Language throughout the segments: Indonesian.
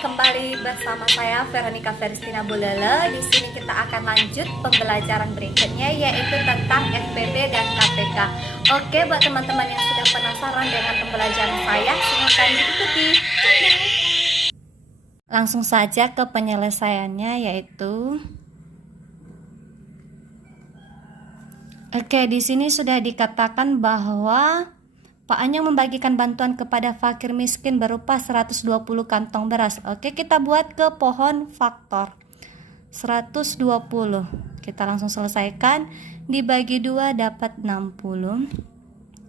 kembali bersama saya Veronica Veristina Bulele. Di sini kita akan lanjut pembelajaran berikutnya, yaitu tentang FPB dan KPK. Oke, buat teman-teman yang sudah penasaran dengan pembelajaran saya, silakan diikuti. Langsung saja ke penyelesaiannya, yaitu di sini sudah dikatakan bahwa Pak Anyong membagikan bantuan kepada fakir miskin berupa 120 kantong beras. Oke, kita buat ke pohon faktor. 120. Kita langsung selesaikan. Dibagi 2 dapat 60.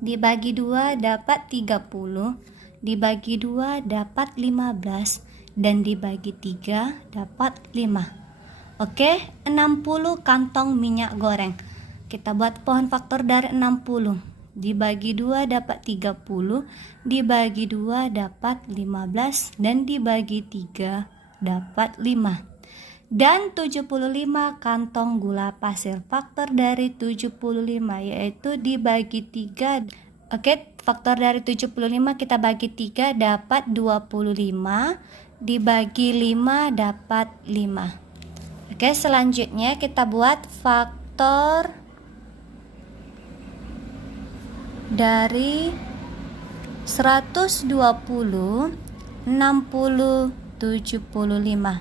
Dibagi 2 dapat 30. Dibagi 2 dapat 15. Dan dibagi 3 dapat 5. Oke, 60 kantong minyak goreng. Kita buat pohon faktor dari 60. Dibagi 2 dapat 30, dibagi 2 dapat 15, dan dibagi 3 dapat 5. Dan 75 kantong gula pasir. Faktor dari 75 yaitu dibagi 3. Oke, faktor dari 75 kita bagi 3 dapat 25, dibagi 5 dapat 5. Oke, selanjutnya kita buat faktor dari 120, 60, 75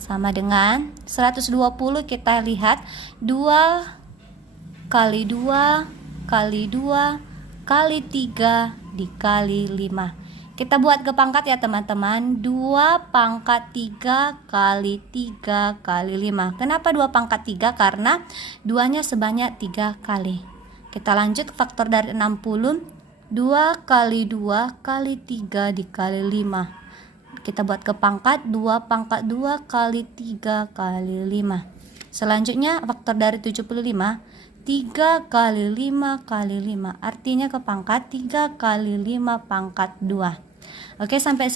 sama dengan 120. Kita lihat 2 kali 2 kali 2 kali 3 dikali 5. Kita buat ke pangkat ya teman-teman. 2 pangkat 3 kali 3 kali 5. Kenapa 2 pangkat 3? Karena 2-nya sebanyak 3 kali. Kita lanjut faktor dari 60. 2 kali 2 kali 3 dikali 5. Kita buat ke pangkat. 2 pangkat 2 kali 3 kali 5. Selanjutnya faktor dari 75. 3 kali 5 kali 5. Artinya ke pangkat 3 kali 5 pangkat 2. Oke, sampai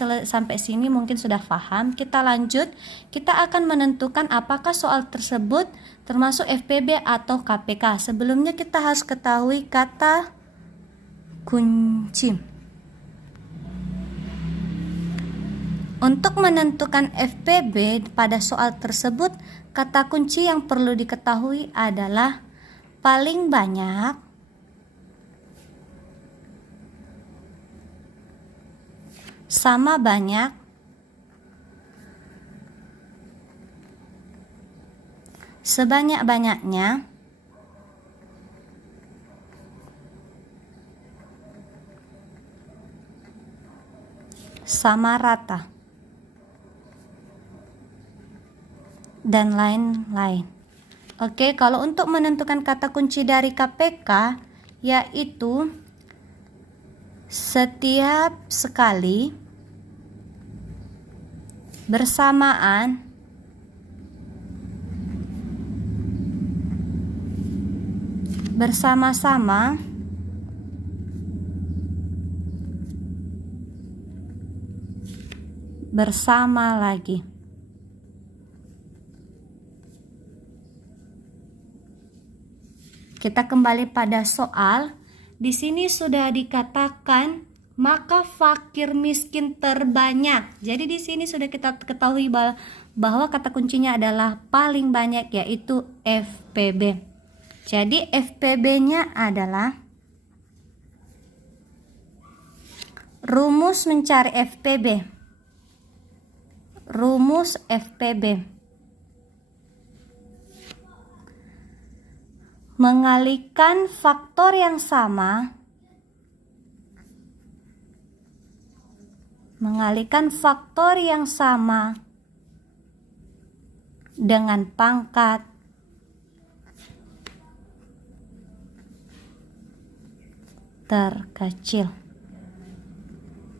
sini mungkin sudah paham. Kita lanjut. Kita akan menentukan apakah soal tersebut termasuk FPB atau KPK. Sebelumnya kita harus ketahui kata kunci. Untuk menentukan FPB pada soal tersebut, kata kunci yang perlu diketahui adalah paling banyak, sama banyak, sebanyak-banyaknya, sama rata, dan lain-lain. Oke, kalau untuk menentukan kata kunci dari KPK, yaitu setiap sekali, bersamaan, bersama-sama, bersama lagi. Kita kembali pada soal. Di sini sudah dikatakan maka fakir miskin terbanyak. Jadi di sini sudah kita ketahui bahwa kata kuncinya adalah paling banyak, yaitu FPB. Jadi FPB-nya adalah rumus mencari FPB. Rumus FPB. Mengalihkan faktor yang sama, dengan pangkat terkecil.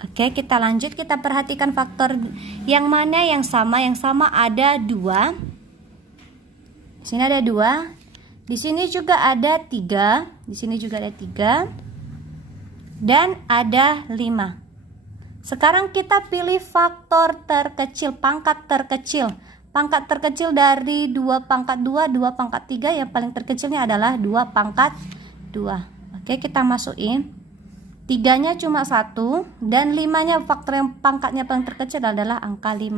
Oke, kita lanjut. Kita perhatikan faktor yang mana yang sama. Yang sama ada 2. Di sini ada 2. Di sini juga ada 3. Di sini juga ada 3. Dan ada 5. Sekarang kita pilih faktor terkecil, pangkat terkecil. Pangkat terkecil dari 2 pangkat 2, 2 pangkat 3, yang paling terkecilnya adalah 2 pangkat 2. Oke, kita masukin. 3-nya cuma 1 dan 5-nya faktor yang pangkatnya paling terkecil adalah angka 5.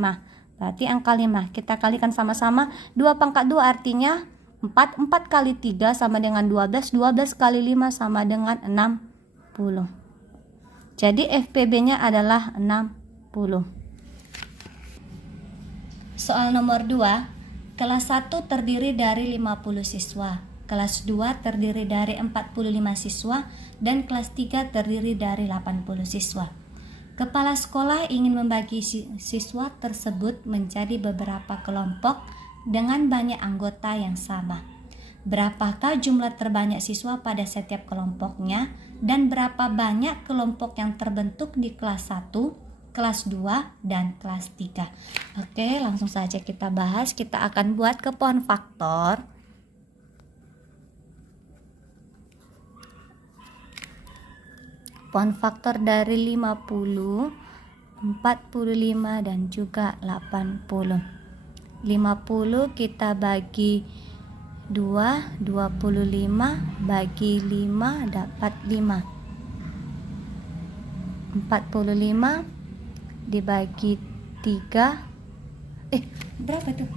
Berarti angka 5 kita kalikan sama-sama. 2 pangkat 2 artinya 4. 4 kali 3 sama dengan 12. 12 kali 5 sama dengan 60. Jadi FPB-nya adalah 60. Soal nomor 2. Kelas 1 terdiri dari 50 siswa. Kelas 2 terdiri dari 45 siswa dan kelas 3 terdiri dari 80 siswa. Kepala sekolah ingin membagi siswa tersebut menjadi beberapa kelompok dengan banyak anggota yang sama. Berapakah jumlah terbanyak siswa pada setiap kelompoknya dan berapa banyak kelompok yang terbentuk di kelas 1, kelas 2, dan kelas 3. Oke, langsung saja kita bahas. Kita akan buat ke pohon faktor. Pohon faktor dari 50, 45 dan juga 80. 50 kita bagi 2, 25 bagi 5 dapat 5. 45 dibagi 3 berapa tuh?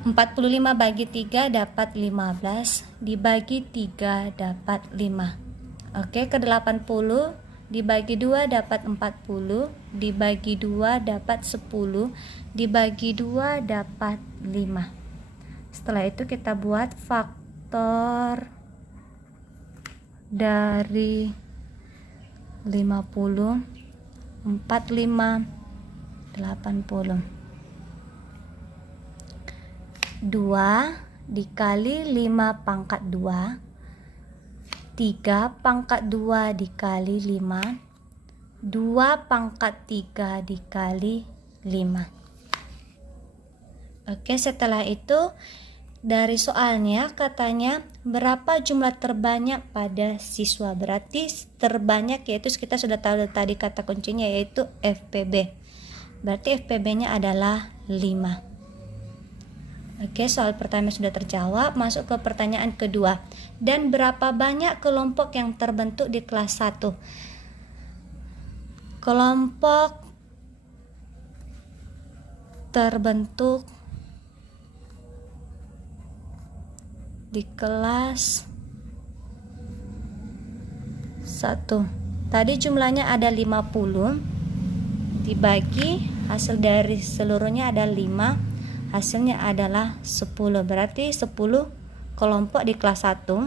45 bagi 3 dapat 15, dibagi 3 dapat 5. Oke, ke 80 dibagi 2 dapat 40, dibagi 2 dapat 10, dibagi 2 dapat 5. Setelah itu kita buat faktor dari 50, 45, 80. 2 dikali 5 pangkat 2, 3 pangkat 2 dikali 5, 2 pangkat 3 dikali 5. Oke, setelah itu dari soalnya katanya berapa jumlah terbanyak pada siswa. Berarti terbanyak yaitu kita sudah tahu tadi kata kuncinya yaitu FPB. Berarti FPB-nya adalah 5. Oke, soal pertama sudah terjawab. Masuk ke pertanyaan kedua. Dan berapa banyak kelompok yang terbentuk di kelas 1? Kelompok terbentuk di kelas 1. Tadi jumlahnya ada 50. Dibagi hasil dari seluruhnya ada 5. Hasilnya adalah 10. Berarti 10 kelompok di kelas 1.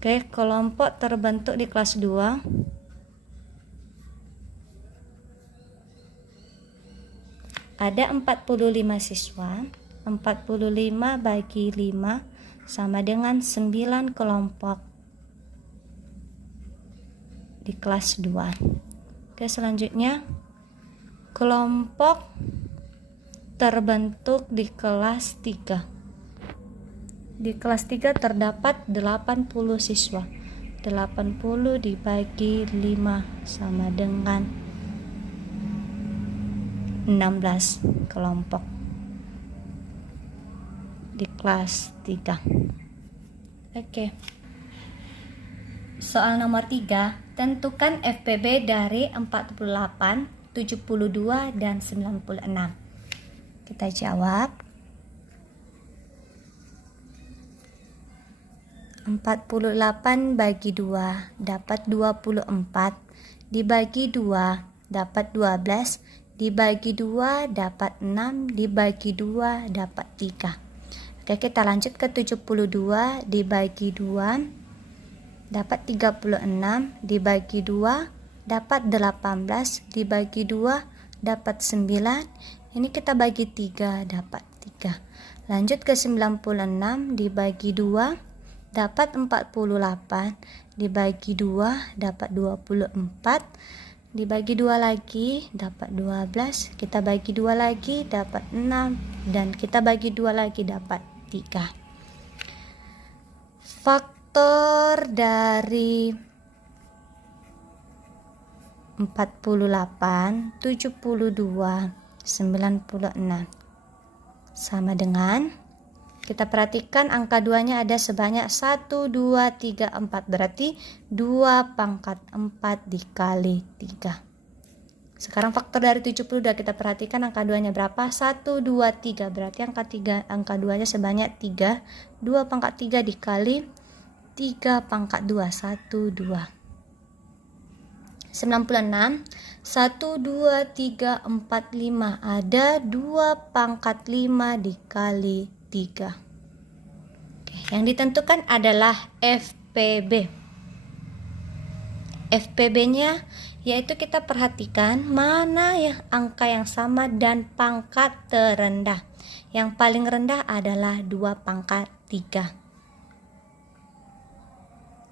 Oke, kelompok terbentuk di kelas 2. Ada 45 siswa. 45 bagi 5 sama dengan 9 kelompok di kelas 2. Oke, selanjutnya kelompok terbentuk di kelas 3. Di kelas 3 terdapat 80 siswa. 80 dibagi 5 sama dengan 16 kelompok di kelas 3. Oke. Soal nomor 3, tentukan FPB dari 48, 72 dan 96. Kita jawab. 48 bagi 2 dapat 24, dibagi 2 dapat 12, dibagi 2 dapat 6, dibagi 2 dapat 3. Oke, kita lanjut ke 72 dibagi 2 dapat 36, dibagi 2 dapat 18, dibagi 2 dapat 9. Ini kita bagi 3 dapat 3. Lanjut ke 96 dibagi 2 dapat 48, dibagi 2 dapat 24, dibagi 2 lagi dapat 12, kita bagi 2 lagi dapat 6, dan kita bagi 2 lagi dapat 3. Faktor dari 48, 72, 96 sama dengan Kita perhatikan angka 2-nya ada sebanyak 1, 2, 3, 4. Berarti 2 pangkat 4 dikali 3. Sekarang faktor dari 72 kita perhatikan angka 2-nya berapa? 1, 2, 3. Berarti angka 2-nya sebanyak 3. 2 pangkat 3 dikali 3 pangkat 2. 1, 2. 96. 1, 2, 3, 4, 5. Ada 2 pangkat 5 dikali 3. Oke, yang ditentukan adalah FPB. FPB-nya yaitu kita perhatikan mana yang angka yang sama dan pangkat terendah. Yang paling rendah adalah 2 pangkat 3.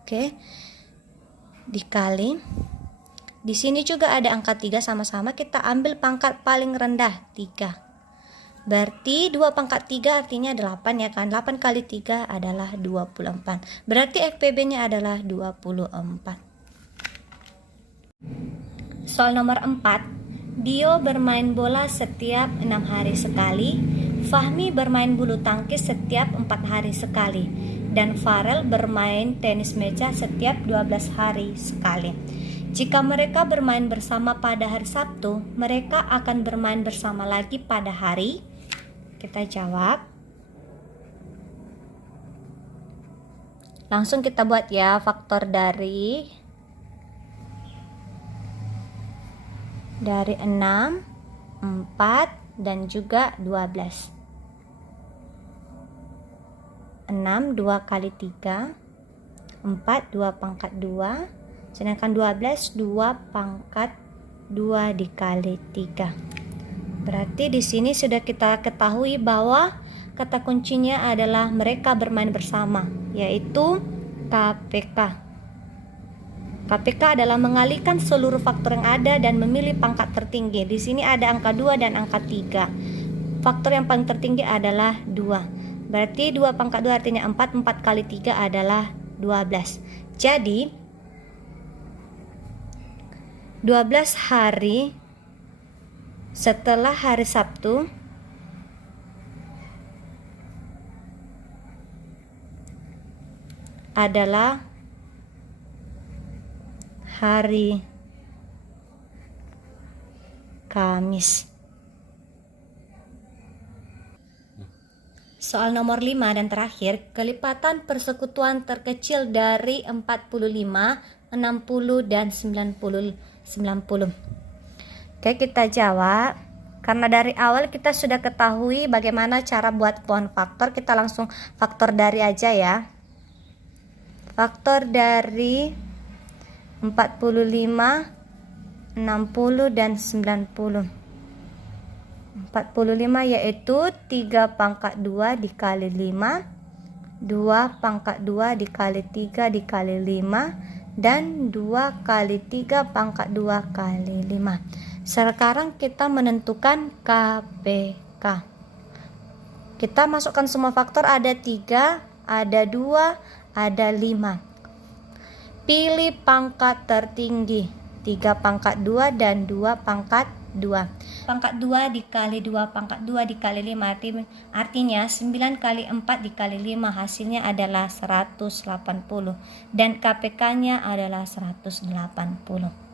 Oke. Dikali. Di sini juga ada angka 3 sama-sama, kita ambil pangkat paling rendah 3. Berarti 2 pangkat 3 artinya 8 ya kan. 8 kali 3 adalah 24. Berarti FPB-nya adalah 24. Soal nomor 4. Dio bermain bola setiap 6 hari sekali. Fahmi bermain bulu tangkis setiap 4 hari sekali. Dan Farel bermain tenis meja setiap 12 hari sekali. Jika mereka bermain bersama pada hari Sabtu, mereka akan bermain bersama lagi pada hari. Kita jawab. Langsung kita buat ya faktor dari 6, 4, dan juga 12. 6, 2 kali 3. 4, 2 pangkat 2. Sedangkan 12, 2 pangkat 2 dikali 3. Berarti di sini sudah kita ketahui bahwa kata kuncinya adalah mereka bermain bersama, yaitu KPK. KPK adalah mengalihkan seluruh faktor yang ada dan memilih pangkat tertinggi. Di sini ada angka 2 dan angka 3. Faktor yang paling tertinggi adalah 2. Berarti 2 pangkat 2 artinya 4. 4 kali 3 adalah 12. Jadi 12 hari setelah hari Sabtu adalah hari Kamis. Soal nomor 5 dan terakhir, kelipatan persekutuan terkecil dari 45, 60, dan 90. Oke, kita jawab. Karena dari awal kita sudah ketahui bagaimana cara buat pohon faktor, kita langsung faktor dari aja ya. Faktor dari 45, 60, dan 90. 45 yaitu 3 pangkat 2 dikali 5, 2 pangkat 2 dikali 3 dikali 5, dan 2 kali 3 pangkat 2 kali 5. Sekarang kita menentukan KPK. Kita masukkan semua faktor, ada 3, ada 2, ada 5. Pilih pangkat tertinggi, 3 pangkat 2 dan 2 pangkat 2. Pangkat 2 dikali 2 pangkat 2 dikali 5 artinya 9 kali 4 dikali 5 hasilnya adalah 180 dan KPK-nya adalah 180.